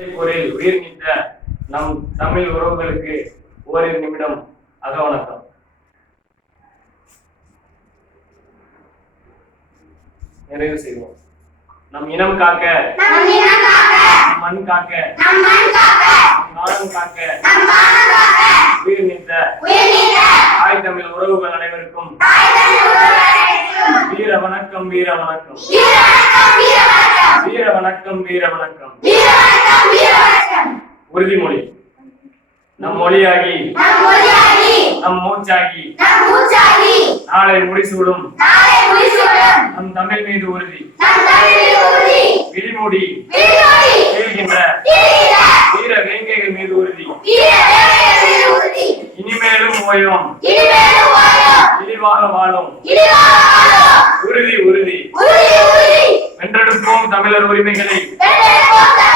போரில் உயிர் நீத்த நம் தமிழ் உறவுகளுக்கு ஓரிரு நிமிடம் அகவணக்கம் நிறைவு செய்வோம். நம் இனம் காக்க நம் மண் காக்க நம் மண் காக்க, உயிர் நீத்த தாய் தமிழ் உறவுகள் அனைவருக்கும் வீர வணக்கம் வீர வணக்கம். வீர வணக்கம், வீர வணக்கம், உறுதிமொழி நம் மொழியாகி. நம் மொழியாகி, நம் மூச்சாகி. நம் மூச்சாகி, நாளை முடிசூடும். நாளை முடிசூடும். நம் தமிழ் மீது உறுதி விழிமூடி. வீழ்கின்ற. வீர வேங்கைகள் மீது உறுதி. இனிமேலும் ஓயோம். இழிவாக வாழும். உறுதி உறுதி உறுதி, உறுதி. வென்றெடுப்போம் தமிழர் உரிமைகளை. வென்றெடுப்போம் தமிழர் உரிமைகளை.